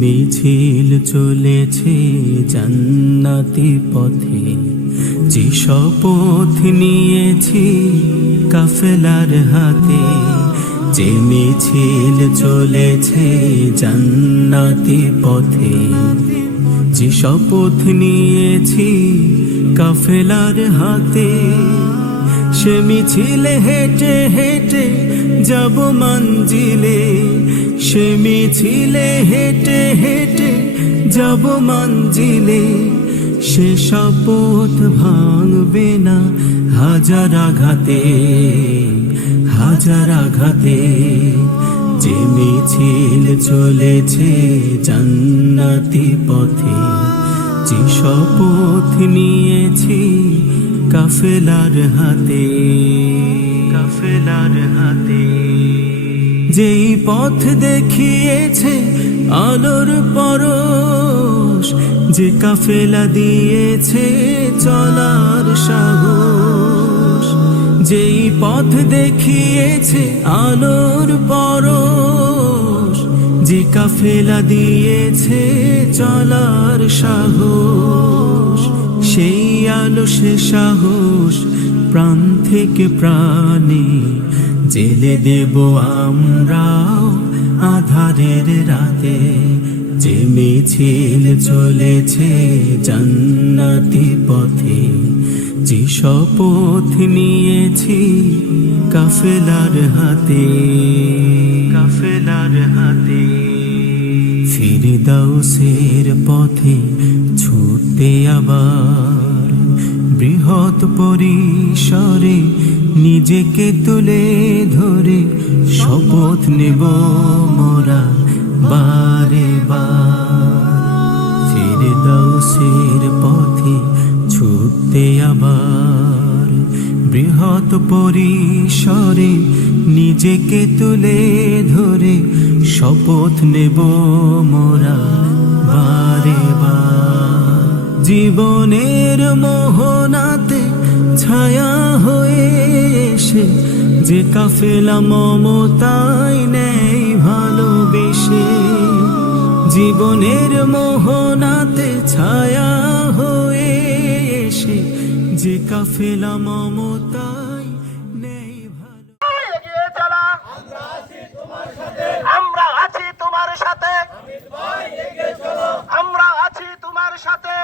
মিছিল চলেছে জান্নাতি পথে, যে শপথ নিয়েছি কাফেলার হাতে। যে মিছিল চলেছে জান্নাতি পথে, যে শপথ নিয়েছি কাফেলার হাতে। সে মিছিলে হেঁটে হেঁটে যাব মঞ্জিলে, সে মিছিলে হেঁটে হেঁটে যাব মঞ্জিলে। সে শপথ ভাঙবে না হাজার আঘাতে, হাজার আঘাতে। যে মিছিল চলেছে জান্নাতি পথে, যে শপথ নিয়েছি কাফেলার হাতে, কাফেলার হাতে। যেই পথ দেখিয়েছে আলোর পরশ, যে কাফেলা দিয়েছে চলার সাহস। যেই পথ দেখিয়েছে আলোর পরশ, যে কাফেলা দিয়েছে চলার সাহস। সেই আলো সে সাহস প্রাণ থেকে প্রাণে জেলে দেব আমরাও আধারের রাতে। যে মিছিল চলেছে জান্নাতি পথে, যে শপথ নিয়েছি কাফেলার হাতে, কাফেলার হাতে। ফিরদাউসের পথে ছুটতে আবার বৃহৎ পরিসরে নিজেকে তুলে ধরে শপথ নেব মোরা বারে বার। ফিরদাউসের পথে ছুটতে আবার বৃহৎ পরিসরে নিজেকে তুলে ধরে শপথ নেব মোরা বারে বার। জীবনের মোহনাতে ছায়া হয়ে এসে যে কাফেলা মমতায় নেই ভালোবেসে। জীবনের মোহনাতে ছায়া হয়ে এসে যে কাফেলা মমতায় নেই ভালো। এগিয়ে চলা, আমরা আছি তোমার সাথে, আমরা আছি তোমার সাথে।